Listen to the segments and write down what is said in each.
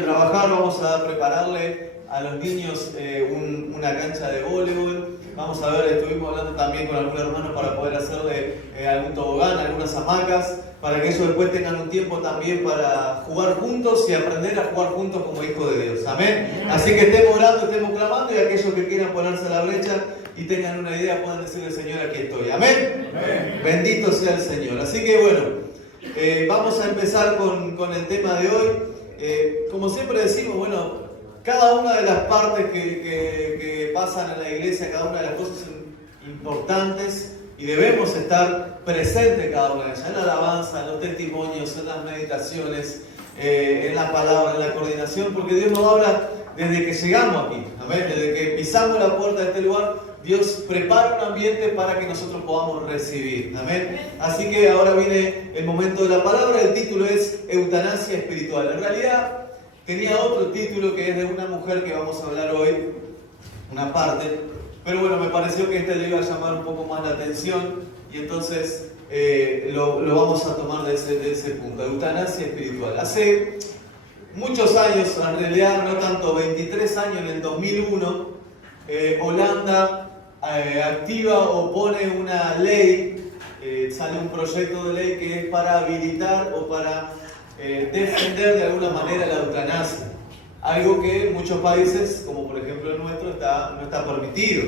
a trabajar, vamos a prepararle a los niños una cancha de voleibol. Vamos a ver, estuvimos hablando también con algún hermano para poder hacerle algún tobogán, algunas hamacas, para que ellos después tengan un tiempo también para jugar juntos y aprender a jugar juntos como hijos de Dios. Amén. Así que estemos orando, estemos clamando, y aquellos que quieran ponerse a la brecha y tengan una idea puedan decirle: Señor, aquí estoy. Amén. Amén. Bendito sea el Señor. Así que bueno, vamos a empezar con el tema de hoy. Como siempre decimos, bueno, cada una de las partes que pasan en la iglesia, cada una de las cosas son importantes y debemos estar presentes en cada una de ellas, en la alabanza, en los testimonios, en las meditaciones, en la palabra, en la coordinación, porque Dios nos habla desde que llegamos aquí, ¿amén? Desde que pisamos la puerta de este lugar, Dios prepara un ambiente para que nosotros podamos recibir, ¿amén? Así que ahora viene el momento de la palabra. El título es Eutanasia Espiritual. En realidad tenía otro título que es de una mujer que vamos a hablar hoy, una parte, pero bueno, me pareció que este le iba a llamar un poco más la atención y entonces lo vamos a tomar de ese punto, Eutanasia Espiritual. Hace muchos años, en realidad no tanto, 23 años, en el 2001, Holanda activa o pone una ley, sale un proyecto de ley que es para habilitar o para defender de alguna manera la eutanasia, algo que en muchos países, como por ejemplo el nuestro, no está permitido.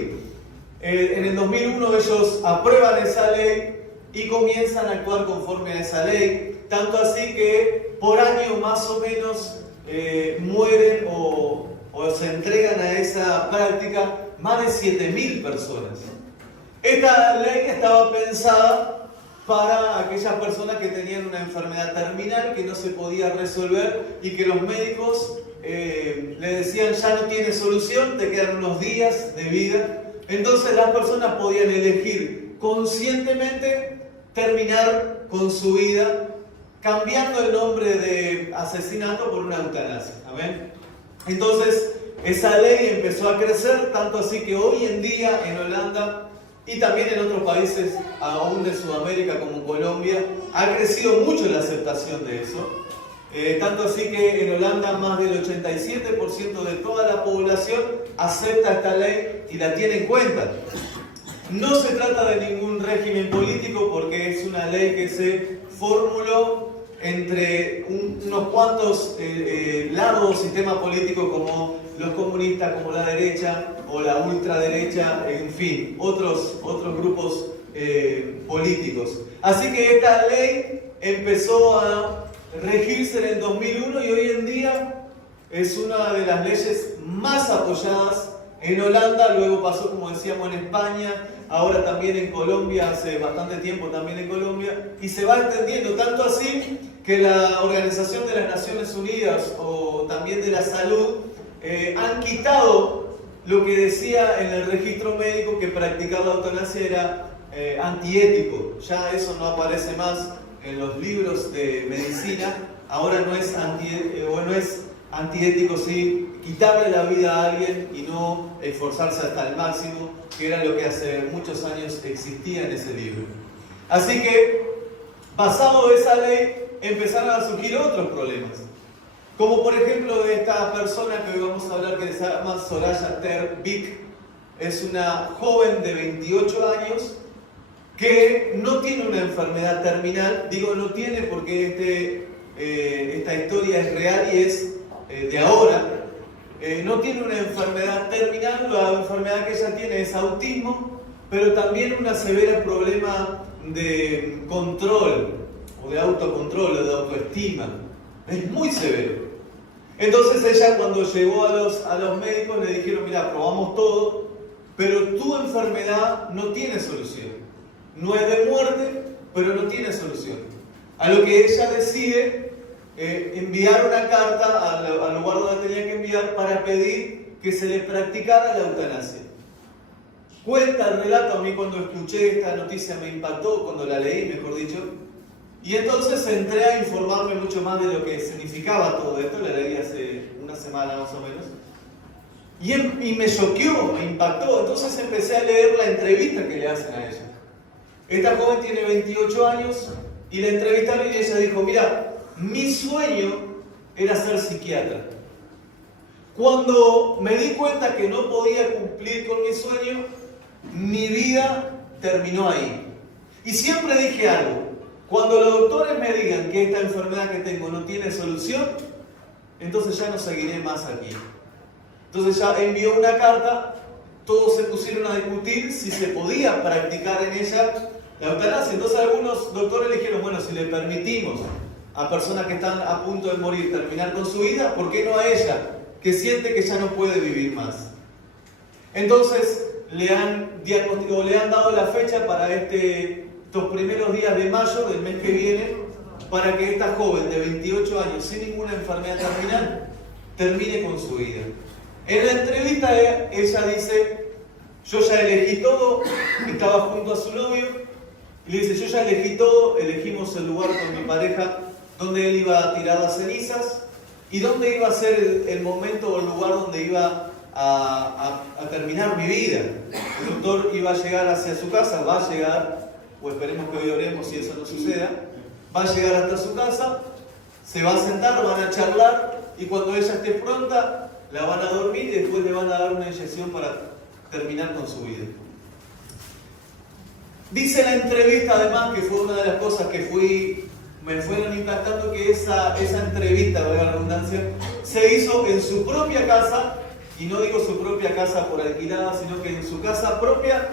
En el 2001 ellos aprueban esa ley y comienzan a actuar conforme a esa ley, tanto así que por año más o menos mueren o se entregan a esa práctica más de 7.000 personas. Esta ley estaba pensada para aquellas personas que tenían una enfermedad terminal que no se podía resolver y que los médicos le decían: ya no tiene solución, te quedan unos días de vida. Entonces las personas podían elegir conscientemente terminar con su vida, cambiando el nombre de asesinato por una eutanasia. ¿Amén? Entonces esa ley empezó a crecer, tanto así que hoy en día en Holanda y también en otros países, aún de Sudamérica como Colombia, ha crecido mucho la aceptación de eso. Tanto así que en Holanda más del 87% de toda la población acepta esta ley y la tiene en cuenta. No se trata de ningún régimen político porque es una ley que se formuló entre unos cuantos lados o sistemas políticos como los comunistas, como la derecha o la ultraderecha, en fin, otros grupos políticos. Así que esta ley empezó a regirse en el 2001 y hoy en día es una de las leyes más apoyadas en Holanda. Luego pasó, como decíamos, en España, ahora también en Colombia, hace bastante tiempo también en Colombia, y se va extendiendo, tanto así que la Organización de las Naciones Unidas o también de la Salud han quitado lo que decía en el registro médico que practicar la eutanasia era antiético. Ya eso no aparece más en los libros de medicina. Ahora no es antiético, sí, quitarle la vida a alguien y no esforzarse hasta el máximo, que era lo que hace muchos años existía en ese libro. Así que, basado en esa ley, empezaron a surgir otros problemas. Como por ejemplo de esta persona que hoy vamos a hablar, que se llama Soraya Ter-Vik. Es una joven de 28 años que no tiene una enfermedad terminal. Digo no tiene porque esta historia es real y es de ahora. No tiene una enfermedad terminal. La enfermedad que ella tiene es autismo, pero también un severo problema de control o de autocontrol o de autoestima. Es muy severo. Entonces ella, cuando llegó a los médicos, le dijeron: mira, probamos todo, pero tu enfermedad no tiene solución. No es de muerte, pero no tiene solución. A lo que ella decide enviar una carta al lugar donde tenía que enviar para pedir que se le practicara la eutanasia. Cuenta el relato, a mí cuando escuché esta noticia me impactó, cuando la leí, mejor dicho. Y entonces entré a informarme mucho más de lo que significaba todo esto. La leí hace una semana más o menos. Y me choqueó, me impactó. Entonces empecé a leer la entrevista que le hacen a ella. Esta joven tiene 28 años y la entrevistaron y ella dijo: mira, mi sueño era ser psiquiatra. Cuando me di cuenta que no podía cumplir con mi sueño, mi vida terminó ahí. Y siempre dije algo: cuando los doctores me digan que esta enfermedad que tengo no tiene solución, entonces ya no seguiré más aquí. Entonces ya envió una carta, todos se pusieron a discutir si se podía practicar en ella la eutanasia. Entonces algunos doctores le dijeron: bueno, si le permitimos a personas que están a punto de morir terminar con su vida, ¿por qué no a ella, que siente que ya no puede vivir más? Entonces le han dado la fecha para estos primeros días de mayo del mes que viene, para que esta joven de 28 años sin ninguna enfermedad terminal termine con su vida. En la entrevista ella dice: yo ya elegí todo, estaba junto a su novio, y le dice: yo ya elegí todo, elegimos el lugar con mi pareja donde él iba a tirar las cenizas y dónde iba a ser el momento o el lugar donde iba a terminar mi vida. El doctor iba a llegar hacia su casa, va a llegar, o esperemos que hoy oremos si eso no suceda, va a llegar hasta su casa, se va a sentar, van a charlar, y cuando ella esté pronta la van a dormir y después le van a dar una inyección para terminar con su vida. Dice la entrevista además, que fue una de las cosas que me fueron impactando, que esa entrevista, valga la redundancia, se hizo en su propia casa, y no digo su propia casa por alquilada, sino que en su casa propia,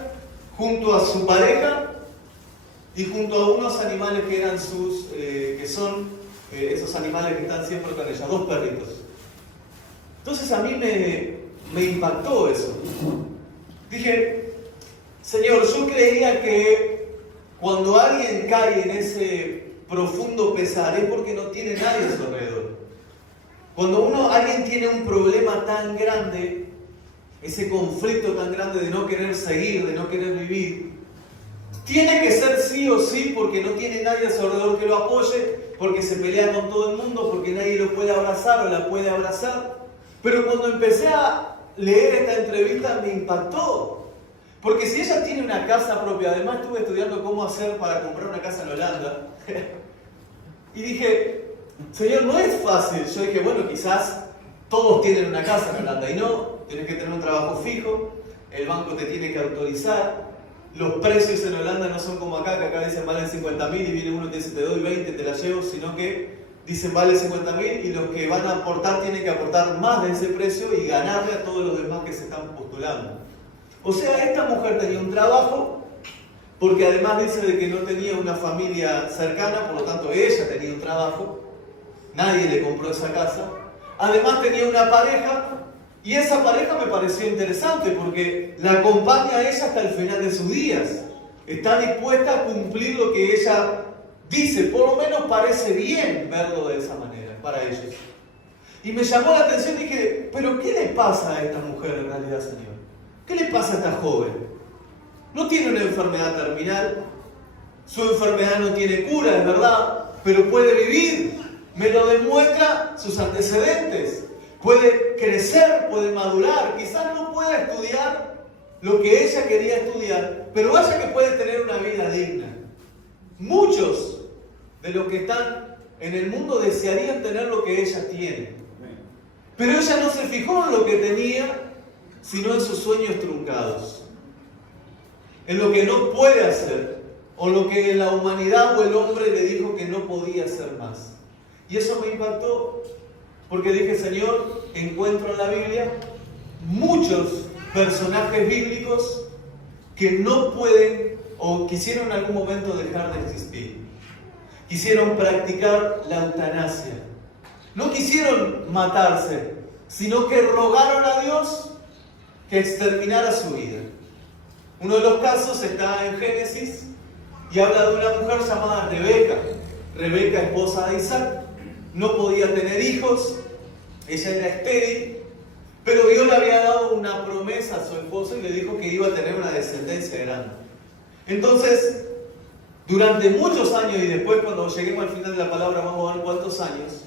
junto a su pareja y junto a unos animales que eran son esos animales que están siempre con ella, 2 perritos. Entonces a mí me impactó eso. Dije: Señor, yo creía que cuando alguien cae en ese profundo pesar es porque no tiene nadie a su alrededor. Cuando alguien tiene un problema tan grande, ese conflicto tan grande de no querer seguir, de no querer vivir, tiene que ser sí o sí porque no tiene nadie a su alrededor que lo apoye, porque se pelea con todo el mundo, porque nadie lo puede abrazar o la puede abrazar. Pero cuando empecé a leer esta entrevista me impactó. Porque si ella tiene una casa propia, además estuve estudiando cómo hacer para comprar una casa en Holanda. Y dije: Señor, no es fácil. Yo dije: bueno, quizás todos tienen una casa en Holanda. Y no, tienes que tener un trabajo fijo, el banco te tiene que autorizar. Los precios en Holanda no son como acá, que acá dicen valen 50.000 y viene uno y te dice: te doy 20, te la llevo, sino que dicen vale 50.000 y los que van a aportar tienen que aportar más de ese precio y ganarle a todos los demás que se están postulando. O sea, esta mujer tenía un trabajo, porque además dice de que no tenía una familia cercana, por lo tanto ella tenía un trabajo, nadie le compró esa casa. Además tenía una pareja, y esa pareja me pareció interesante porque la acompaña a ella hasta el final de sus días. Está dispuesta a cumplir lo que ella dice, por lo menos parece bien verlo de esa manera para ellos. Y me llamó la atención y dije: ¿pero qué le pasa a esta mujer en realidad, Señor? ¿Qué le pasa a esta joven? No tiene una enfermedad terminal, su enfermedad no tiene cura, es verdad, pero puede vivir. Me lo demuestra sus antecedentes. Puede crecer, puede madurar, quizás no pueda estudiar lo que ella quería estudiar, pero vaya que puede tener una vida digna. Muchos de los que están en el mundo desearían tener lo que ella tiene, pero ella no se fijó en lo que tenía, sino en sus sueños truncados, en lo que no puede hacer, o lo que la humanidad o el hombre le dijo que no podía hacer más. Y eso me impactó, porque dije: Señor, encuentro en la Biblia muchos personajes bíblicos que no pueden o quisieron en algún momento dejar de existir. Quisieron practicar la eutanasia. No quisieron matarse, sino que rogaron a Dios que exterminara su vida. Uno de los casos está en Génesis y habla de una mujer llamada Rebeca. Rebeca, esposa de Isaac, no podía tener hijos, ella era estéril, pero Dios le había dado una promesa a su esposo y le dijo que iba a tener una descendencia grande. Entonces, durante muchos años, y después cuando lleguemos al final de la palabra vamos a ver cuántos años,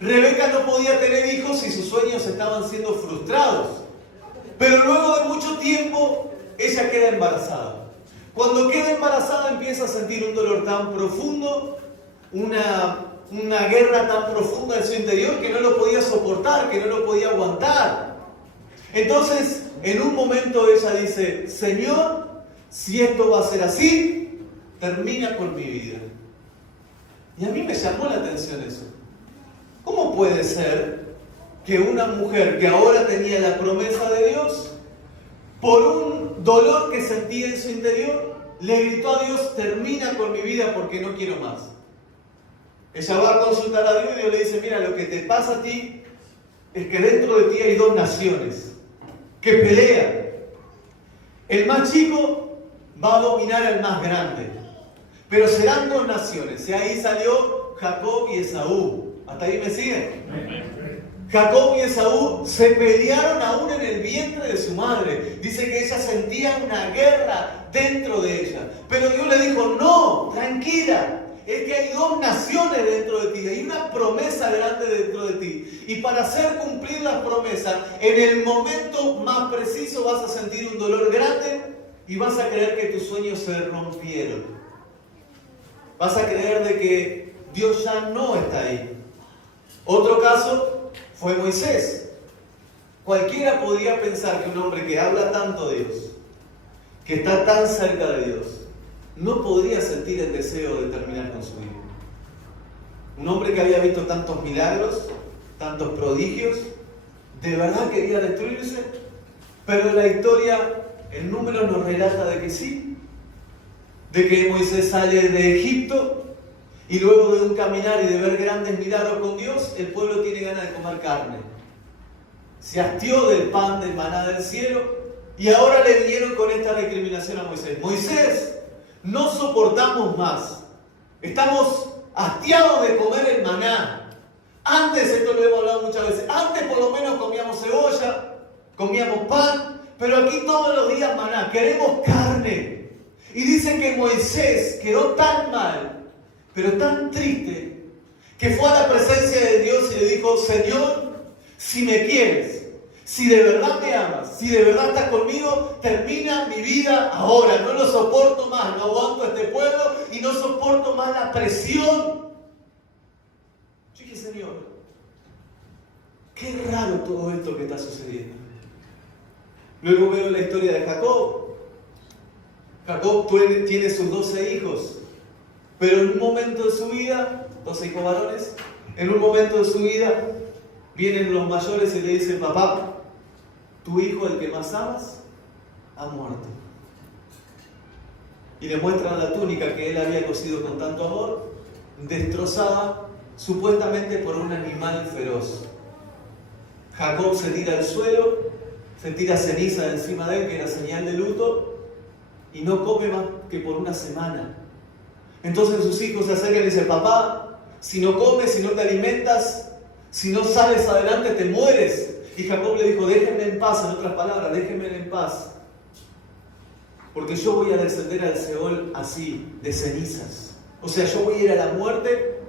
Rebeca no podía tener hijos y sus sueños estaban siendo frustrados. Pero luego de mucho tiempo, ella queda embarazada. Cuando queda embarazada empieza a sentir un dolor tan profundo, una una guerra tan profunda en su interior que no lo podía soportar, que no lo podía aguantar. Entonces, en un momento ella dice, Señor, si esto va a ser así, termina con mi vida. Y a mí me llamó la atención eso. ¿Cómo puede ser que una mujer que ahora tenía la promesa de Dios, por un dolor que sentía en su interior, le gritó a Dios, termina con mi vida porque no quiero más? Ella va a consultar a Dios y Dios le dice, mira, lo que te pasa a ti es que dentro de ti hay dos naciones que pelean. El más chico va a dominar al más grande, pero serán dos naciones. Y ahí salió Jacob y Esaú. ¿Hasta ahí me siguen? Jacob y Esaú se pelearon aún en el vientre de su madre. Dice que ella sentía una guerra dentro de ella. Pero Dios le dijo, no, tranquila. Es que hay dos naciones dentro de ti, hay una promesa grande dentro de ti. Y para hacer cumplir la promesa, en el momento más preciso vas a sentir un dolor grande y vas a creer que tus sueños se rompieron. Vas a creer de que Dios ya no está ahí. Otro caso fue Moisés. Cualquiera podría pensar que un hombre que habla tanto de Dios, que está tan cerca de Dios, no podría sentir el deseo de terminar con su vida. Un hombre que había visto tantos milagros, tantos prodigios, ¿de verdad quería destruirse? Pero la historia, el número nos relata de que sí. De que Moisés sale de Egipto y luego de un caminar y de ver grandes milagros con Dios, el pueblo tiene ganas de comer carne. Se hastió del pan, del maná del cielo, y ahora le vinieron con esta recriminación a Moisés. Moisés, no soportamos más. Estamos hastiados de comer el maná. Antes, esto lo hemos hablado muchas veces, antes por lo menos comíamos cebolla, comíamos pan, pero aquí todos los días maná, queremos carne. Y dicen que Moisés quedó tan mal, pero tan triste, que fue a la presencia de Dios y le dijo, Señor, si me quieres, si de verdad me amas, si de verdad estás conmigo, termina mi vida ahora. No lo soporto más, no aguanto a este pueblo y no soporto más la presión. Yo dije, Señor, qué raro todo esto que está sucediendo. Luego veo la historia de Jacob. Jacob tiene sus 12 hijos, pero en un momento de su vida, 12 hijos varones, en un momento de su vida, vienen los mayores y le dicen, papá, tu hijo, el que más amas, ha muerto. Y le muestran la túnica que él había cosido con tanto amor, destrozada supuestamente por un animal feroz. Jacob se tira al suelo, se tira ceniza de encima de él, que era señal de luto, y no come más que por una semana. Entonces sus hijos se acercan y dicen, papá, si no comes, si no te alimentas, si no sales adelante, te mueres. Y Jacob le dijo, déjenme en paz, en otras palabras, déjenme en paz. Porque yo voy a descender al Seol así, de cenizas. O sea, yo voy a ir a la muerte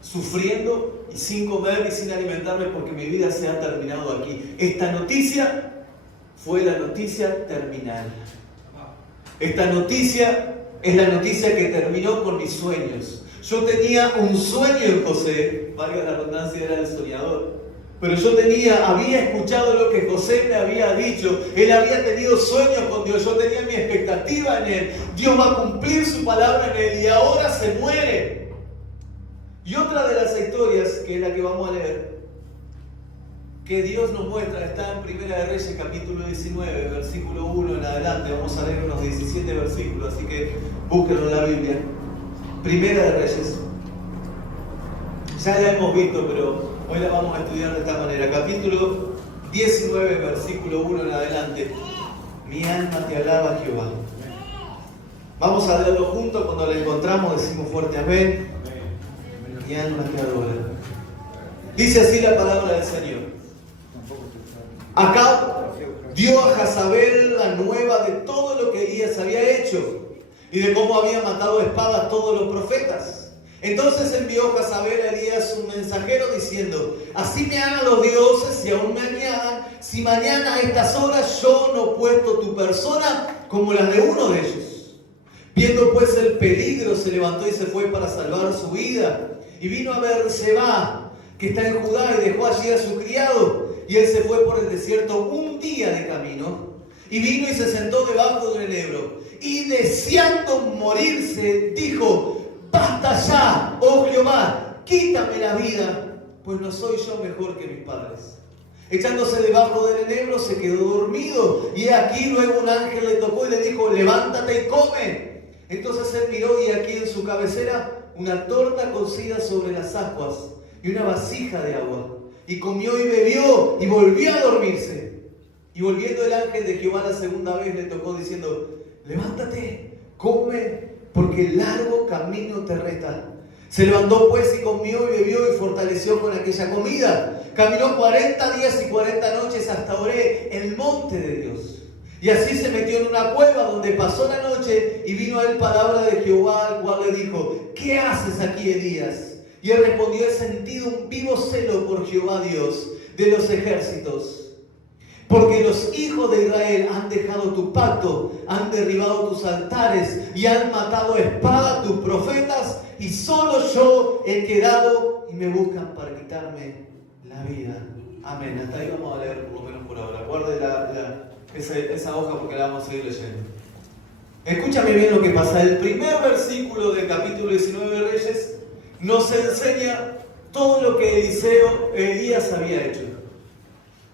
sufriendo y sin comer y sin alimentarme porque mi vida se ha terminado aquí. Esta noticia fue la noticia terminal. Esta noticia es la noticia que terminó con mis sueños. Yo tenía un sueño en José, valga la redundancia, era el soñador. Pero yo había escuchado lo que José me había dicho. Él había tenido sueños con Dios. Yo tenía mi expectativa en él. Dios va a cumplir su palabra en él y ahora se muere. Y otra de las historias, que es la que vamos a leer, que Dios nos muestra, está en Primera de Reyes, capítulo 19, versículo 1 en adelante. Vamos a leer unos 17 versículos, así que búsquenlo en la Biblia. Primera de Reyes. Ya la hemos visto, pero hoy la vamos a estudiar de esta manera. Capítulo 19, versículo 1 en adelante. Mi alma te alaba, Jehová. Vamos a leerlo juntos. Cuando lo encontramos decimos fuerte amén. Mi alma te adora. Dice así la palabra del Señor. Acab dio a Jezabel la nueva de todo lo que Elías había hecho y de cómo había matado a espada a todos los profetas. Entonces envió Jezabel a Elías un mensajero diciendo, así me hagan los dioses y aún me añadan, si mañana a estas horas yo no he puesto tu persona como las de uno de ellos. Viendo pues el peligro, se levantó y se fue para salvar su vida. Y vino a Beerseba, que está en Judá, y dejó allí a su criado. Y él se fue por el desierto un día de camino. Y vino y se sentó debajo de un enebro. Y deseando morirse, dijo: basta ya, oh Jehová, quítame la vida, pues no soy yo mejor que mis padres. Echándose debajo del enebro, se quedó dormido. Y aquí luego un ángel le tocó y le dijo: levántate y come. Entonces él miró, y aquí en su cabecera una torta cocida sobre las ascuas y una vasija de agua. Y comió y bebió y volvió a dormirse. Y volviendo el ángel de Jehová la segunda vez le tocó diciendo: levántate, come, porque el largo camino te resta. Se levantó pues y comió y bebió y fortaleció con aquella comida. Caminó 40 días y 40 noches hasta Oré, el monte de Dios. Y así se metió en una cueva donde pasó la noche, y vino a él palabra de Jehová, al cual le dijo: ¿qué haces aquí, Elías? Y él respondió: he sentido un vivo celo por Jehová Dios de los ejércitos, porque los hijos de Israel han dejado tu pacto, han derribado tus altares y han matado a espada a tus profetas, y solo yo he quedado y me buscan para quitarme la vida. Amén. Hasta ahí vamos a leer, por lo menos por ahora. Guarde esa hoja porque la vamos a seguir leyendo. Escúchame bien lo que pasa. El primer versículo del capítulo 19 de Reyes nos enseña todo lo que Elías había hecho.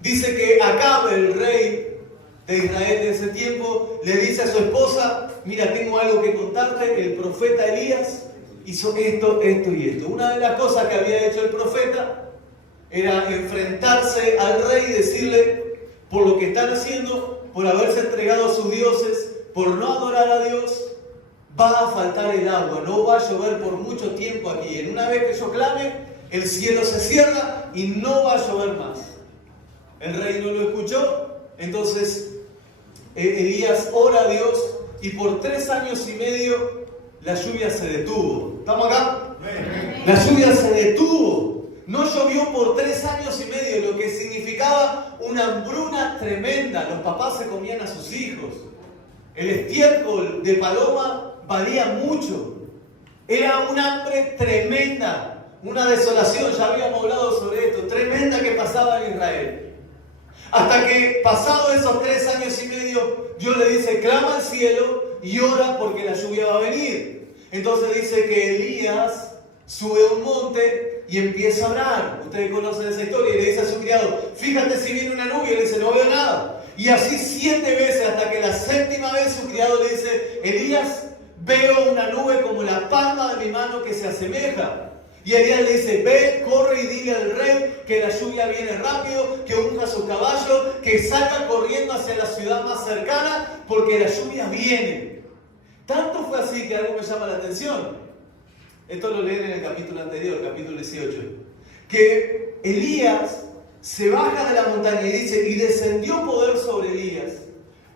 Dice que Acab, el rey de Israel de ese tiempo, le dice a su esposa: mira, tengo algo que contarte. El profeta Elías hizo esto, esto y esto. Una de las cosas que había hecho el profeta era enfrentarse al rey y decirle: por lo que están haciendo, por haberse entregado a sus dioses, por no adorar a Dios, va a faltar el agua, no va a llover por mucho tiempo aquí. En una vez que yo clame, el cielo se cierra y no va a llover más. El rey no lo escuchó, entonces Elías ora a Dios, y por 3 años y medio la lluvia se detuvo. ¿Estamos acá? La lluvia se detuvo. No llovió por 3 años y medio, lo que significaba una hambruna tremenda. Los papás se comían a sus hijos. El estiércol de paloma valía mucho. Era un hambre tremenda, una desolación, ya habíamos hablado sobre esto, tremenda que pasaba en Israel. Hasta que, pasado esos 3 años y medio, Dios le dice: clama al cielo y ora porque la lluvia va a venir. Entonces dice que Elías sube a un monte y empieza a orar. Ustedes conocen esa historia. Y le dice a su criado: fíjate si viene una nube. Y él dice: no veo nada. Y así 7 veces, hasta que la 7ª vez su criado le dice: Elías, veo una nube como la palma de mi mano que se asemeja. Y Elías le dice: ve, corre y dile al rey que la lluvia viene rápido, que unja su caballo, que salga corriendo hacia la ciudad más cercana, porque la lluvia viene. Tanto fue así que algo me llama la atención. Esto lo leen en el capítulo anterior, capítulo 18. Que Elías se baja de la montaña y dice: y descendió poder sobre Elías.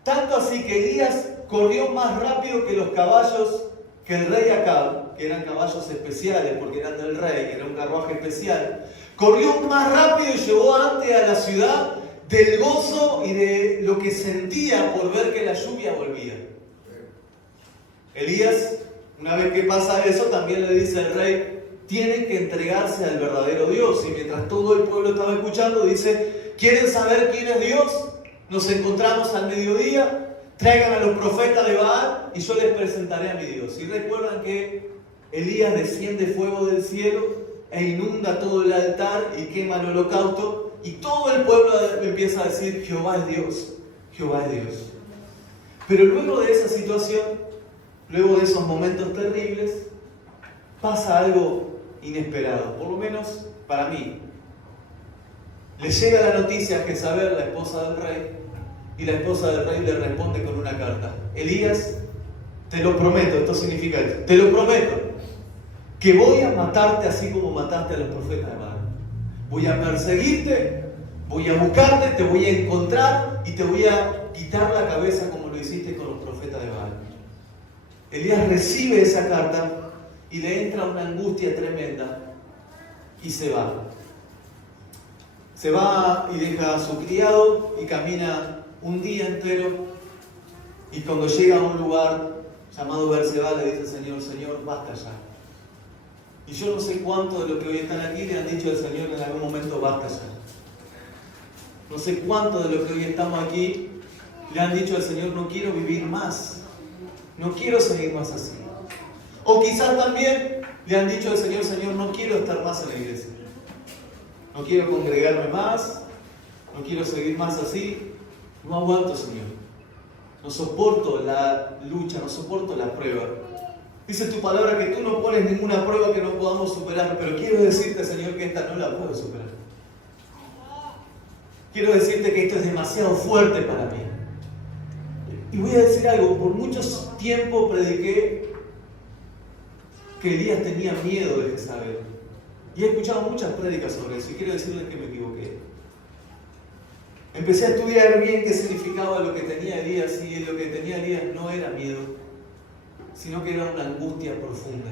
Tanto así que Elías corrió más rápido que los caballos que el rey Acab, que eran caballos especiales porque eran del rey, que era un carruaje especial. Corrió más rápido y llegó antes a la ciudad del gozo y de lo que sentía por ver que la lluvia volvía. Elías, una vez que pasa eso, también le dice al rey: tienen que entregarse al verdadero Dios. Y mientras todo el pueblo estaba escuchando, dice: ¿quieren saber quién es Dios? Nos encontramos al mediodía, traigan a los profetas de Baal y yo les presentaré a mi Dios. Y recuerdan que Elías desciende fuego del cielo e inunda todo el altar y quema el holocausto, y todo el pueblo empieza a decir: Jehová es Dios, Jehová es Dios. Pero luego de esa situación, luego de esos momentos terribles, pasa algo inesperado, por lo menos para mí. Le llega la noticia a Jezabel, la esposa del rey, y la esposa del rey le responde con una carta: Elías, te lo prometo, esto significa esto, te lo prometo, que voy a matarte así como mataste a los profetas de Baal. Voy a perseguirte, voy a buscarte, te voy a encontrar y te voy a quitar la cabeza como lo hiciste con los profetas de Baal. Elías recibe esa carta y le entra una angustia tremenda y se va. Se va y deja a su criado y camina un día entero, y cuando llega a un lugar llamado Beerseba le dice: Señor, basta ya. Y yo no sé cuánto de los que hoy están aquí le han dicho al Señor en algún momento, basta ya. No sé cuánto de los que hoy estamos aquí le han dicho al Señor, no quiero vivir más. No quiero seguir más así. O quizás también le han dicho al Señor, Señor, no quiero estar más en la iglesia. No quiero congregarme más. No quiero seguir más así. No aguanto, Señor. No soporto la lucha, no soporto la prueba. Dice tu palabra que tú no pones ninguna prueba que no podamos superar, pero quiero decirte, Señor, que esta no la puedo superar. Quiero decirte que esto es demasiado fuerte para mí. Y voy a decir algo, por mucho tiempo prediqué que Elías tenía miedo de Jezabel. Y he escuchado muchas prédicas sobre eso y quiero decirles que me equivoqué. Empecé a estudiar bien qué significaba lo que tenía Elías y lo que tenía Elías no era miedo, sino que era una angustia profunda.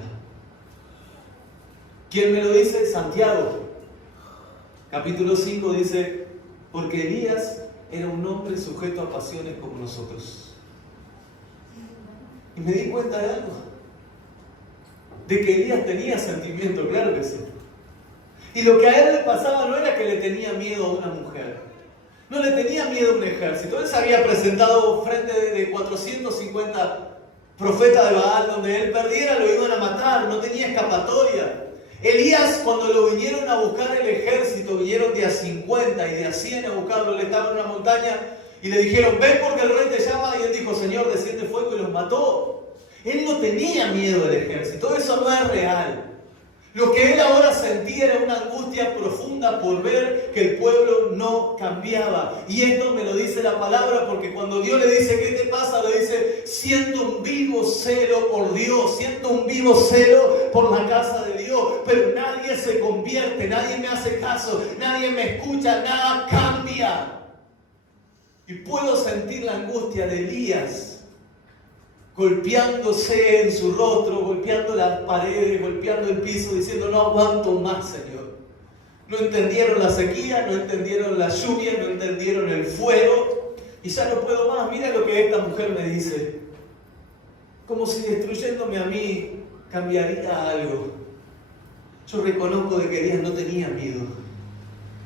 ¿Quién me lo dice? Santiago. Capítulo 5 dice, porque Elías era un hombre sujeto a pasiones como nosotros. Y me di cuenta de algo. De que Elías tenía sentimiento, claro que sí. Y lo que a él le pasaba no era que le tenía miedo a una mujer. No le tenía miedo a un ejército. Él se había presentado frente de 450 profetas de Baal. Donde él perdiera lo iban a matar. No tenía escapatoria. Elías, cuando lo vinieron a buscar el ejército, vinieron de a 50 y de a 100 a buscarlo. Él estaba en una montaña y le dijeron, ven porque el rey te llama. Y él dijo, Señor, desciende fuego, y los mató. Él no tenía miedo del ejército. Eso no es real. Lo que él ahora sentía era una angustia profunda por ver que el pueblo no cambiaba. Y esto me lo dice la palabra, porque cuando Dios le dice, ¿qué te pasa? Le dice, siento un vivo celo por Dios, siento un vivo celo por la casa de Dios, pero nadie se convierte, nadie me hace caso, nadie me escucha, nada cambia. Y puedo sentir la angustia de Elías, golpeándose en su rostro, golpeando las paredes, golpeando el piso, diciendo, no aguanto más, Señor. No entendieron la sequía, no entendieron la lluvia, no entendieron el fuego, y ya no puedo más. Mira lo que esta mujer me dice. Como si destruyéndome a mí cambiaría algo. Yo reconozco de que Elías no tenía miedo.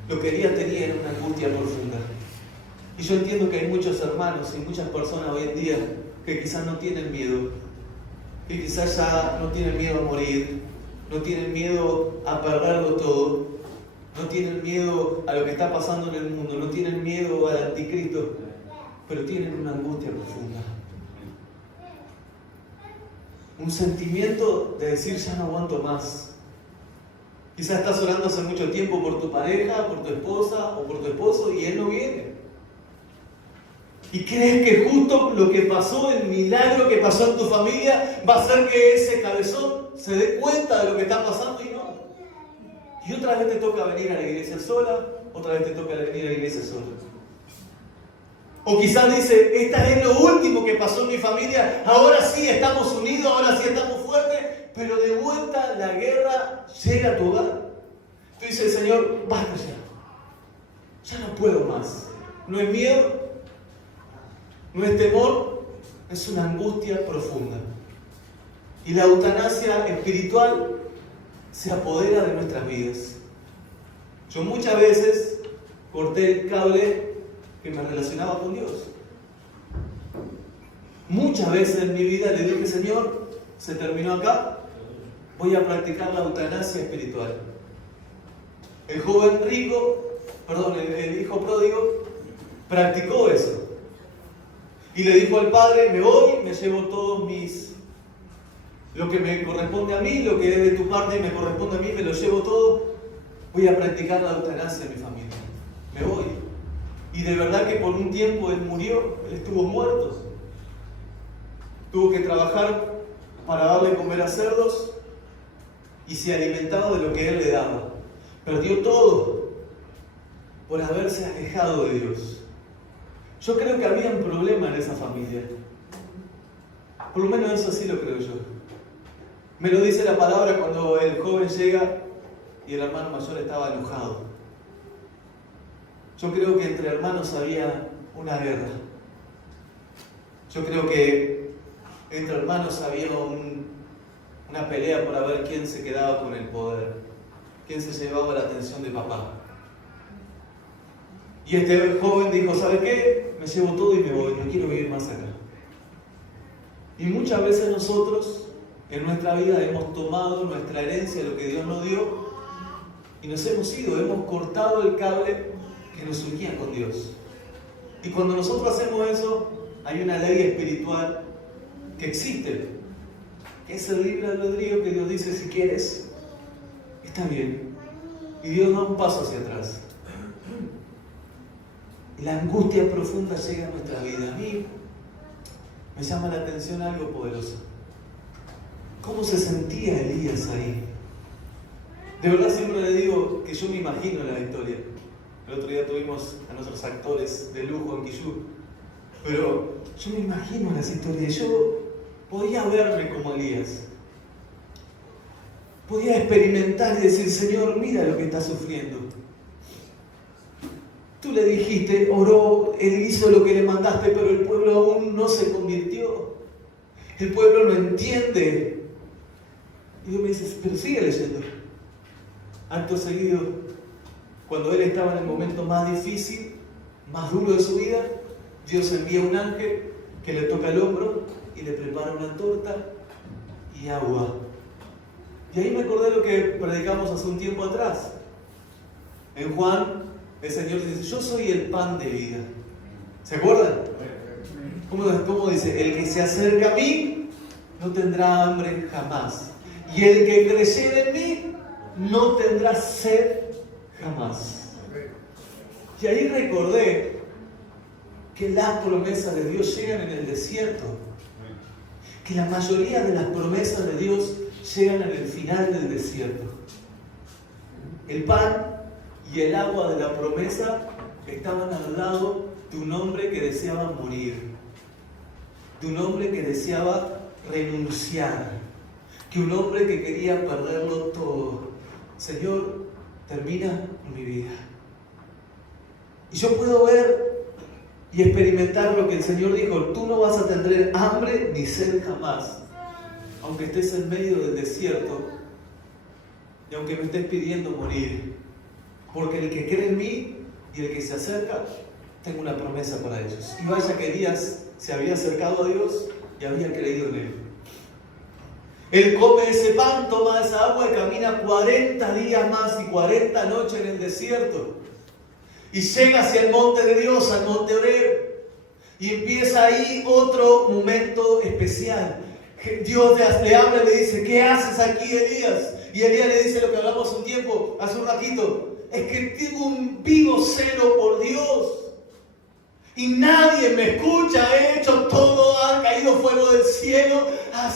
Lo que Elías tenía era una angustia profunda. Y yo entiendo que hay muchos hermanos y muchas personas hoy en día que quizás no tienen miedo, que quizás ya no tienen miedo a morir, no tienen miedo a perderlo todo, no tienen miedo a lo que está pasando en el mundo, no tienen miedo al anticristo, pero tienen una angustia profunda. Un sentimiento de decir, ya no aguanto más. Quizás estás orando hace mucho tiempo por tu pareja, por tu esposa o por tu esposo y él no viene. Y crees que justo lo que pasó, el milagro que pasó en tu familia, va a hacer que ese cabezón se dé cuenta de lo que está pasando y no. Y otra vez te toca venir a la iglesia sola, otra vez te toca venir a la iglesia sola. O quizás dice, esta es lo último que pasó en mi familia, ahora sí estamos unidos, ahora sí estamos fuertes, pero de vuelta la guerra llega a tu hogar. Tú dices, Señor, basta ya no puedo más. No es miedo, no es temor, es una angustia profunda. Y la eutanasia espiritual se apodera de nuestras vidas. Yo muchas veces corté el cable que me relacionaba con Dios. Muchas veces en mi vida le dije, Señor, se terminó acá, voy a practicar la eutanasia espiritual. El joven rico, el hijo pródigo, practicó eso. Y le dijo al padre, me voy, me llevo todos lo que me corresponde a mí, lo que es de tu parte me corresponde a mí, me lo llevo todo, voy a practicar la eutanasia en mi familia. Me voy. Y de verdad que por un tiempo él murió, él estuvo muerto. Tuvo que trabajar para darle comer a cerdos y se alimentaba de lo que él le daba. Perdió todo por haberse alejado de Dios. Yo creo que había un problema en esa familia. Por lo menos eso sí lo creo yo. Me lo dice la palabra cuando el joven llega y el hermano mayor estaba enojado. Yo creo que entre hermanos había una guerra. Yo creo que entre hermanos había una pelea por ver quién se quedaba con el poder, quién se llevaba la atención de papá. Y este joven dijo, ¿sabe qué? Me llevo todo y me voy, no quiero vivir más acá. Y muchas veces nosotros en nuestra vida hemos tomado nuestra herencia, lo que Dios nos dio, y nos hemos ido, hemos cortado el cable que nos unía con Dios. Y cuando nosotros hacemos eso, hay una ley espiritual que existe, que es el libre albedrío, que Dios dice, si quieres, está bien. Y Dios da un paso hacia atrás. Y la angustia profunda llega a nuestra vida. A mí me llama la atención algo poderoso. ¿Cómo se sentía Elías ahí? De verdad siempre le digo que yo me imagino la historia. El otro día tuvimos a nuestros actores de lujo en Quillú. Pero yo me imagino las historias. Yo podía verme como Elías. Podía experimentar y decir, Señor, mira lo que está sufriendo. Tú le dijiste, oró, él hizo lo que le mandaste, pero el pueblo aún no se convirtió. El pueblo no entiende. Y Dios me dice, pero sigue leyendo. Acto seguido, cuando él estaba en el momento más difícil, más duro de su vida, Dios envía un ángel que le toca el hombro y le prepara una torta y agua. Y ahí me acordé de lo que predicamos hace un tiempo atrás. En Juan, el Señor dice, yo soy el pan de vida. ¿Se acuerdan? ¿Cómo dice? El que se acerca a mí no tendrá hambre jamás. Y el que creyere en mí no tendrá sed jamás. Y ahí recordé que las promesas de Dios llegan en el desierto. Que la mayoría de las promesas de Dios llegan en el final del desierto. El pan y el agua de la promesa estaban al lado de un hombre que deseaba morir, de un hombre que deseaba renunciar, que un hombre que quería perderlo todo. Señor, termina mi vida. Y yo puedo ver y experimentar lo que el Señor dijo, tú no vas a tener hambre ni sed jamás, aunque estés en medio del desierto y aunque me estés pidiendo morir. Porque el que cree en mí y el que se acerca, tengo una promesa para ellos. Y vaya que Elías se había acercado a Dios y había creído en él. Él come ese pan, toma esa agua y camina 40 días más y 40 noches en el desierto. Y llega hacia el monte de Dios, al monte Horeb. Y empieza ahí otro momento especial. Dios le habla y le dice, ¿qué haces aquí, Elías? Y Elías le dice lo que hablamos hace un ratito. Es que tengo un vivo celo por Dios. Y nadie me escucha, he hecho todo, ha caído fuego del cielo,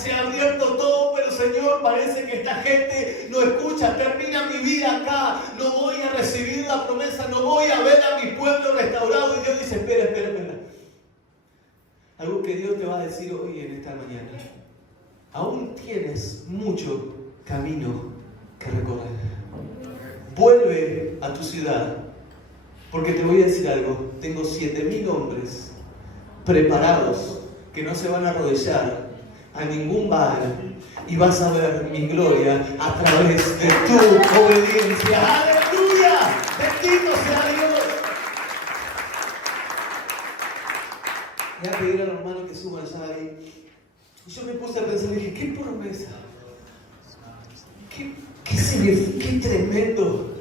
se ha abierto todo, pero Señor, parece que esta gente no escucha, termina mi vida acá, no voy a recibir la promesa, no voy a ver a mi pueblo restaurado. Y Dios dice, espera. Algo que Dios te va a decir hoy en esta mañana. Aún tienes mucho camino que recorrer. Vuelve a tu ciudad, porque te voy a decir algo. Tengo 7,000 hombres preparados que no se van a arrodillar a ningún Baal y vas a ver mi gloria a través de tu obediencia. ¡Aleluya! ¡Bendito sea Dios! Voy a pedir a los hermanos que suban allá ahí. Y yo me puse a pensar y dije, ¿qué promesa? ¿Qué tremendo?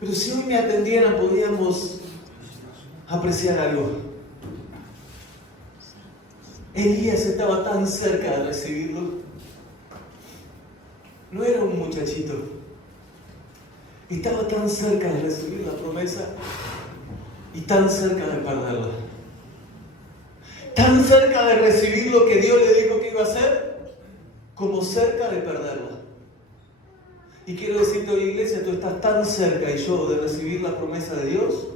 Pero si hoy me atendieran, podríamos apreciar algo. Elías estaba tan cerca de recibirlo. No era un muchachito. Estaba tan cerca de recibir la promesa y tan cerca de perderla. Tan cerca de recibir lo que Dios le dijo que iba a hacer, como cerca de perderla. Y quiero decirte hoy, iglesia, tú estás tan cerca y yo de recibir la promesa de Dios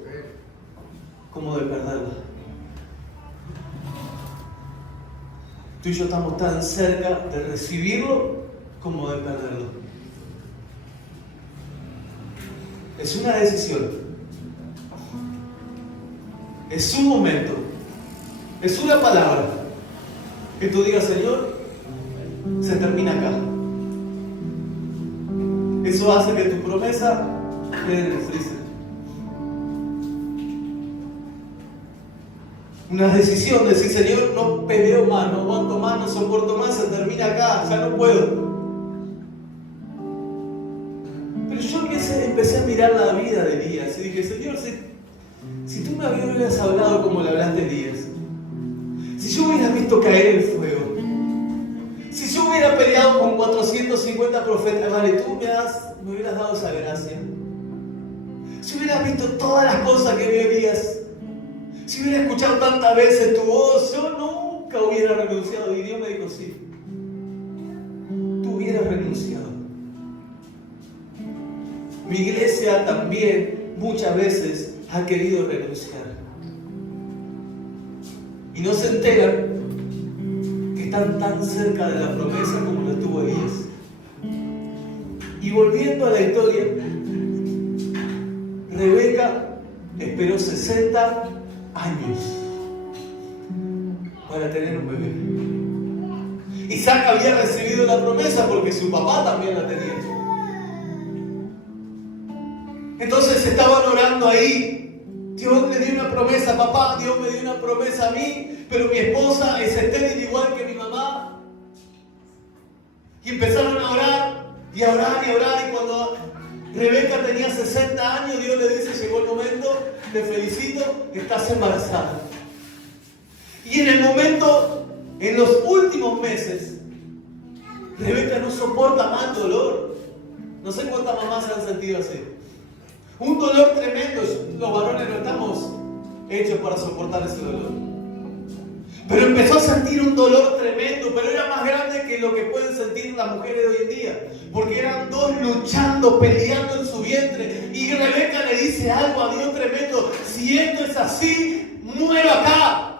como de perderla. Tú y yo estamos tan cerca de recibirlo como de perderlo. Es una decisión. Es un momento. Es una palabra. Que tú digas, Señor, se termina acá. Eso hace que tu promesa quede en el freezer. Una decisión, decir, Señor, no peleo más, no aguanto más, no soporto más, se termina acá, ya no puedo. Pero yo empecé a mirar la vida de Elías y dije, Señor, si tú me hubieras hablado como le hablaste a Elías, si yo hubiera visto caer el fuego, si yo hubiera peleado con 450 profetas, vale, tú me hubieras dado esa gracia. Si hubieras visto todas las cosas que vio Elías, si hubiera escuchado tantas veces tu voz, yo nunca hubiera renunciado. Y Dios me dijo, sí, tú hubieras renunciado. Mi iglesia también muchas veces ha querido renunciar. Y no se enteran que están tan cerca de la promesa como lo estuvo Elías. Y volviendo a la historia, Rebeca esperó 60 años para tener un bebé. Isaac había recibido la promesa porque su papá también la tenía. Entonces estaban orando ahí. Dios le dio una promesa, papá, Dios me dio una promesa a mí, pero mi esposa es estéril igual que mi mamá. Y empezaron a orar, y a orar, y a orar, y cuando Rebeca tenía 60 años, Dios le dice, llegó el momento, te felicito, estás embarazada. Y en el momento, en los últimos meses, Rebeca no soporta más dolor. No sé cuántas mamás se han sentido así. Un dolor tremendo. Los varones no estamos hechos para soportar ese dolor. Pero empezó a sentir un dolor tremendo, pero era más grande que lo que pueden sentir las mujeres de hoy en día. Porque eran dos luchando, peleando en su vientre. Y Rebeca le dice algo a Dios tremendo: si esto es así, muero acá.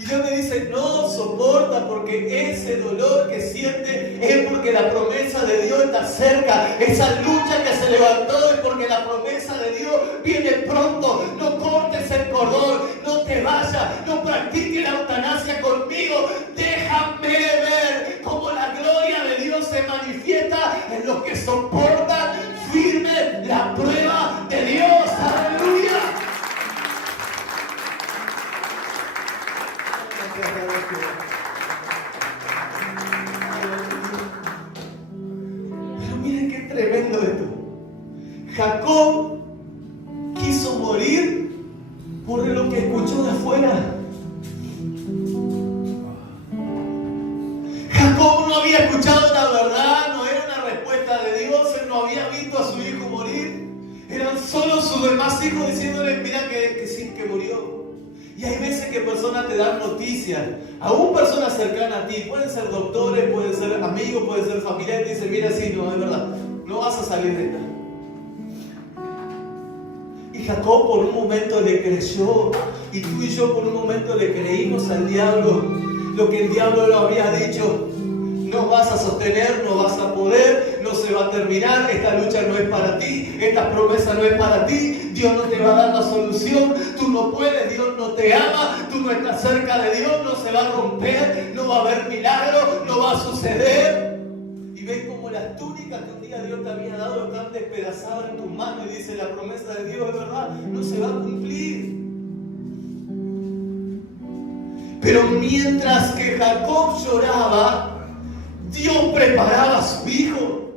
Y Dios le dice, no soporta, porque ese dolor que siente es porque la promesa de Dios está cerca. Esa lucha que se levantó es porque la promesa de Dios viene pronto. No cortes el cordón, no te vayas, no practiques la eutanasia conmigo. Déjame ver cómo la gloria de Dios se manifiesta en los que soportan firme la prueba de Dios. ¡Aleluya! Pero miren qué tremendo esto. Jacob quiso morir por lo que escuchó de afuera. Jacob no había escuchado la verdad, no era una respuesta de Dios, él no había visto a su hijo morir. Eran solo sus demás hijos diciéndole, mira que sí, que murió. Y hay veces que personas te dan noticias, aún personas cercanas a ti, pueden ser doctores, pueden ser amigos, pueden ser familiares, te dicen, mira, sí, no, es verdad, no vas a salir de esta. Y Jacob por un momento le creyó, y tú y yo por un momento le creímos al diablo, lo que el diablo lo había dicho. No vas a sostener, no vas a poder, no se va a terminar, esta lucha no es para ti, esta promesa no es para ti, Dios no te va a dar la solución, tú no puedes, Dios no te ama, tú no estás cerca de Dios, no se va a romper, no va a haber milagro, no va a suceder. Y ves como las túnicas que un día Dios te había dado están despedazadas en tus manos y dice, la promesa de Dios es verdad, no se va a cumplir. Pero mientras que Jacob lloraba, Dios preparaba a su hijo.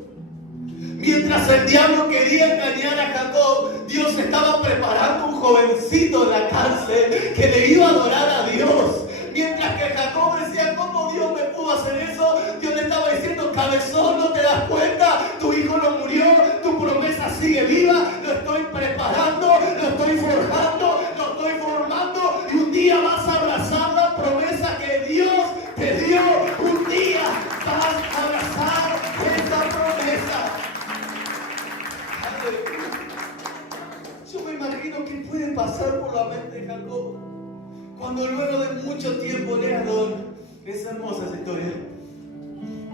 Mientras el diablo quería engañar a Jacob, Dios estaba preparando un jovencito en la cárcel que le iba a adorar a Dios. Mientras que Jacob decía, ¿cómo Dios me pudo hacer eso? Dios le estaba diciendo, cabezón, ¿no te das cuenta? Tu hijo no murió, tu promesa sigue viva, lo estoy preparando, lo estoy forjando, lo estoy formando, y un día vas a abrazar la promesa que Dios te dio. Un día vas a abrazar esa promesa. Yo me imagino que puede pasar por la mente de Jacob cuando luego de mucho tiempo le adora. Es hermosa esa historia.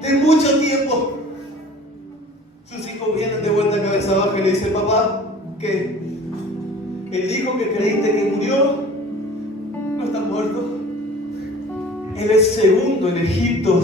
De mucho tiempo, sus hijos vienen de vuelta cabeza abajo y le dicen, papá, ¿qué? El hijo que creíste que murió no está muerto. Él es segundo en Egipto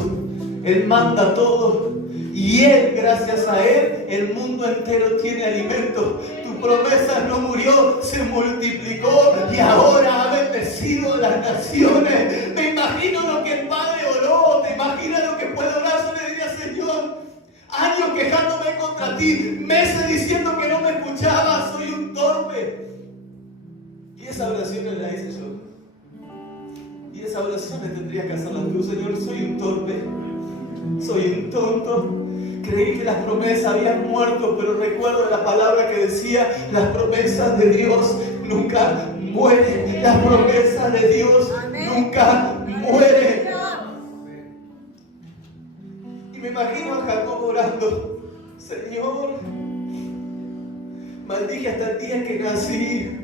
Él manda todo. Y Él, gracias a Él, el mundo entero tiene alimento. Tu promesa no murió, se multiplicó y ahora ha bendecido las naciones. Me imagino lo que el Padre oró, te imaginas lo que puede orar. Yo le diría, Señor, años quejándome contra ti, meses diciendo que no me escuchabas, soy un torpe. Y esa oración la hice yo. Y esa oración tendría que hacerla tú, Señor. Soy un torpe, soy un tonto. Creí que las promesas habían muerto, pero recuerdo la palabra que decía: las promesas de Dios nunca mueren. Las promesas de Dios nunca mueren. Y me imagino a Jacob orando: Señor, maldije hasta el día que nací.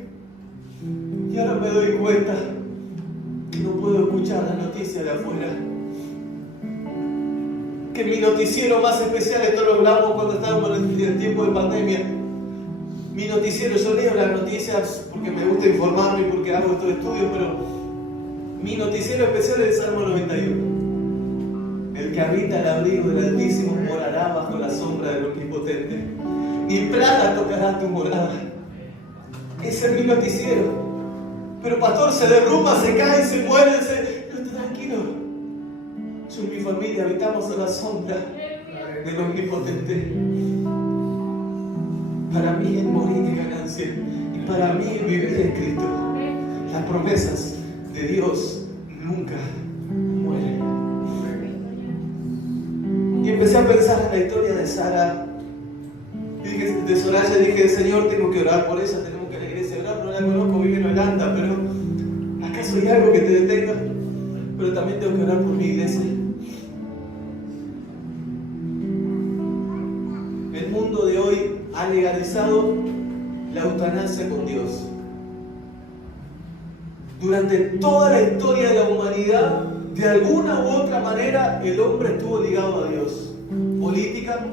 Y ahora me doy cuenta que no puedo escuchar la noticia de afuera. Que mi noticiero más especial, esto lo hablamos cuando estábamos en el tiempo de pandemia. Mi noticiero, yo leo las noticias porque me gusta informarme y porque hago estos estudios, pero mi noticiero especial es el Salmo 91. El que habita el abrigo del Altísimo morará bajo la sombra del Omnipotente. Ni plata tocará tu morada. Ese es mi noticiero. Pero pastor, se derrumba, se cae, se muere, No, tranquilo. Yo y mi familia habitamos a la sombra del Omnipotente. Para mí el morir es ganancia. Y para mí el vivir es Cristo. Las promesas de Dios nunca mueren. Y empecé a pensar en la historia de Sara. De Soraya dije: Señor, tengo que orar por ella, tenemos que ir a la iglesia a orar. No la conozco, vive en Holanda, pero ¿acaso hay algo que te detenga? Pero también tengo que orar por mi iglesia. El mundo de hoy ha legalizado la eutanasia con Dios. Durante toda la historia de la humanidad, de alguna u otra manera, el hombre estuvo ligado a Dios. Política,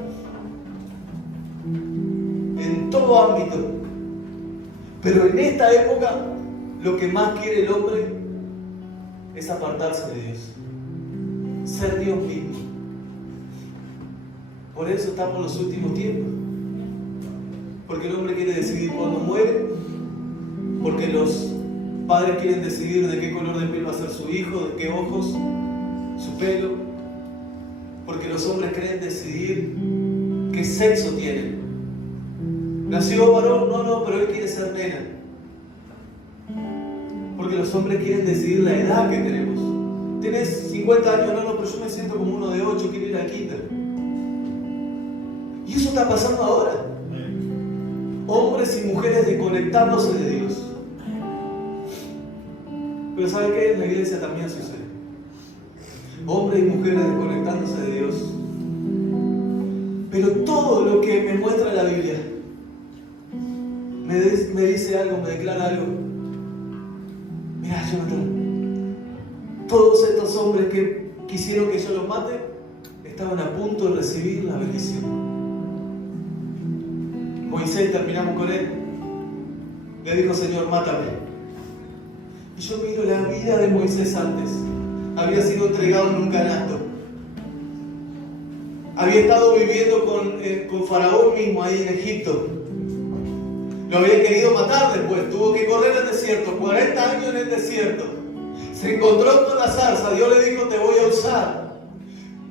en todo ámbito. Pero en esta época, lo que más quiere el hombre es apartarse de Dios, ser Dios mismo. Por eso estamos en los últimos tiempos. Porque el hombre quiere decidir cuándo muere, porque los padres quieren decidir de qué color de piel va a ser su hijo, de qué ojos, su pelo, porque los hombres quieren decidir qué sexo tienen. ¿Nació varón? No, pero él quiere ser nena. Porque los hombres quieren decidir la edad que tenemos. ¿Tienes 50 años? No, pero yo me siento como uno de 8, quiero ir al kinder. Y eso está pasando ahora. Hombres y mujeres desconectándose de Dios. Pero ¿sabe qué? En la iglesia también sucede. Hombres y mujeres desconectándose de Dios. Pero todo lo que me muestra la Biblia me dice algo, me declara algo. Mira, Jonathan, todos estos hombres que quisieron que yo los mate estaban a punto de recibir la bendición. Moisés, terminamos con él, le dijo: Señor, mátame. Y yo miro la vida de Moisés antes. Había sido entregado en un canasto. Había estado viviendo con Faraón mismo ahí en Egipto. Lo había querido matar después. Tuvo que correr al desierto, 40 años en el desierto. Se encontró con la zarza. Dios le dijo: te voy a usar.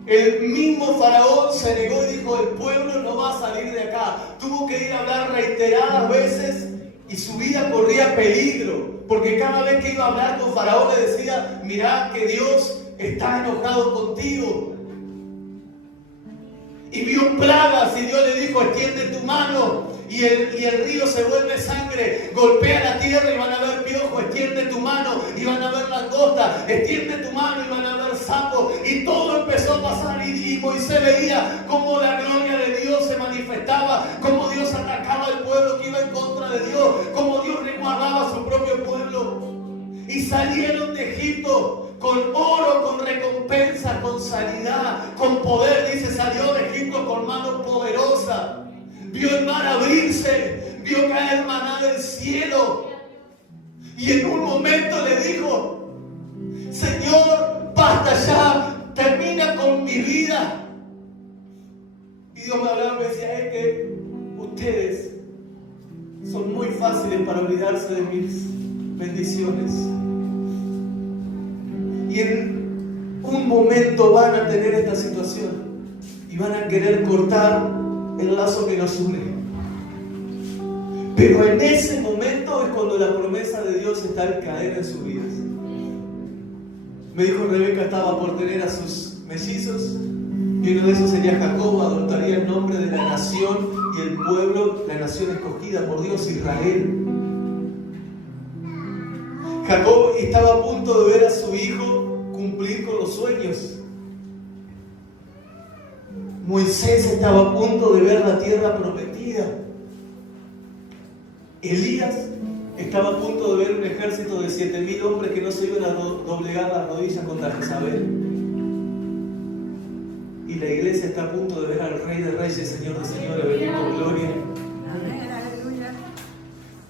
El mismo Faraón se negó y dijo: el pueblo no va a salir de acá. Tuvo que ir a hablar reiteradas veces y su vida corría peligro. Porque cada vez que iba a hablar con Faraón le decía: mirá que Dios está enojado contigo. Y vio plagas y Dios le dijo: extiende tu mano. Y el río se vuelve sangre, golpea la tierra y van a ver piojos, extiende tu mano y van a ver langosta, extiende tu mano y van a ver sapos. Y todo empezó a pasar y Moisés veía cómo la gloria de Dios se manifestaba, cómo Dios atacaba al pueblo que iba en contra de Dios, cómo Dios resguardaba a su propio pueblo. Y salieron de Egipto con oro, con recompensa, con sanidad, con poder. Dice: salió de Egipto con mano poderosa. Vio el mar abrirse, vio caer maná del cielo. Y en un momento le dijo: Señor, basta ya, termina con mi vida. Y Dios me hablaba y me decía, es que ustedes son muy fáciles para olvidarse de mis bendiciones. Y en un momento van a tener esta situación y van a querer cortar el lazo que nos une. Pero en ese momento es cuando la promesa de Dios está al caer en sus vidas. Me dijo Rebeca, estaba por tener a sus mellizos y uno de esos sería Jacob, adoptaría el nombre de la nación y el pueblo, la nación escogida por Dios, Israel. Jacob estaba a punto de ver a su hijo cumplir con los sueños. Moisés estaba a punto de ver la tierra prometida. Elías estaba a punto de ver un ejército de 7.000 hombres que no se iban a doblegar las rodillas contra Jezabel. Y la iglesia está a punto de ver al Rey de Reyes, Señor de Señores, venir con gloria.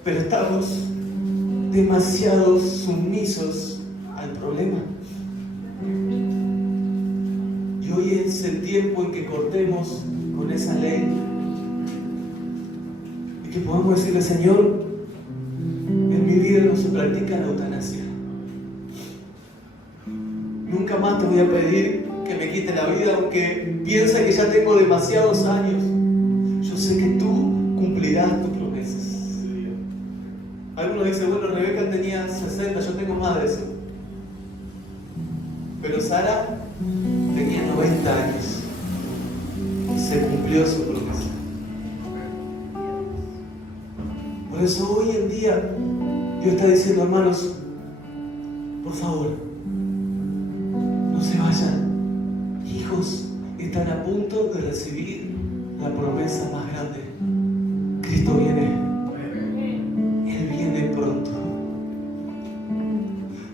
Pero estamos demasiado sumisos al problema. Y hoy es el tiempo en que cortemos con esa ley y que podamos decirle, Señor, en mi vida no se practica la eutanasia. Nunca más te voy a pedir que me quite la vida, aunque piense que ya tengo demasiados años. Yo sé que tú cumplirás tus promesas. Algunos dicen, bueno, Rebeca tenía 60, yo tengo más de eso. Pero Sara tenía 90 años y se cumplió su promesa. Por eso hoy en día Dios está diciendo, hermanos, por favor, no se vayan. Hijos están a punto de recibir la promesa más grande. Cristo viene. Él viene pronto.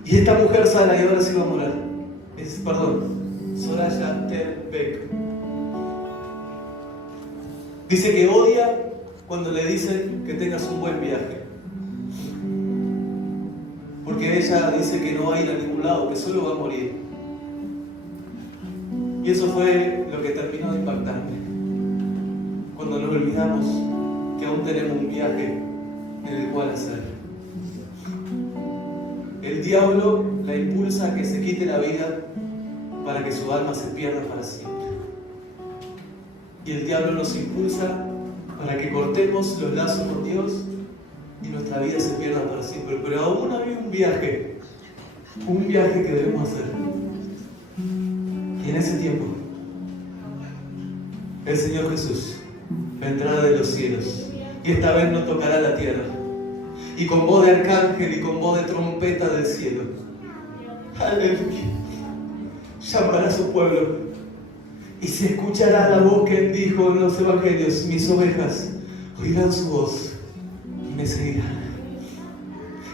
Y esta mujer Sara, y ahora sí va a morar, Soraya Terbeck, dice que odia cuando le dicen que tengas un buen viaje. Porque ella dice que no va a ir a ningún lado, que solo va a morir. Y eso fue lo que terminó de impactarme. Cuando nos olvidamos que aún tenemos un viaje en el cual hacer. El diablo la impulsa a que se quite la vida para que su alma se pierda para siempre. Y el diablo nos impulsa para que cortemos los lazos con Dios y nuestra vida se pierda para siempre. Pero aún hay un viaje que debemos hacer. Y en ese tiempo, el Señor Jesús vendrá de los cielos y esta vez no tocará la tierra. Y con voz de arcángel y con voz de trompeta del cielo, aleluya, llamará a su pueblo y se escuchará la voz que Él dijo en los evangelios: mis ovejas oirán su voz y me seguirán.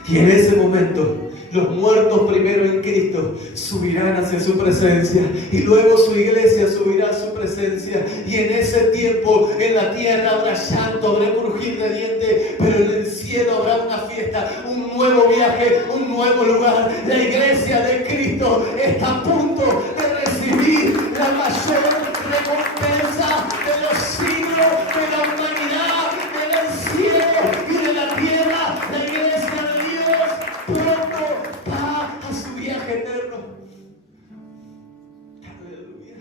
Y en ese momento, los muertos primero en Cristo subirán hacia su presencia y luego su iglesia subirá a su presencia. Y en ese tiempo en la tierra habrá llanto, habrá crujir de dientes, pero en el cielo habrá una fiesta, un nuevo viaje, un nuevo lugar. La iglesia de Cristo está a punto de recibir la mayor recompensa de los siglos de la humanidad, del cielo y de la tierra. La iglesia de Dios pronto va a su viaje eterno. Aleluya.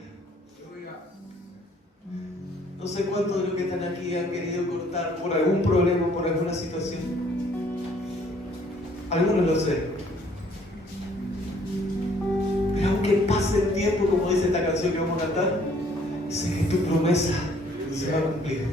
No sé cuántos de los que están aquí han querido cortar por algún problema, por alguna situación. Algunos lo sé. Pero aunque pase el tiempo, como dice esta canción que vamos a cantar, sé que tu promesa se va a cumplir.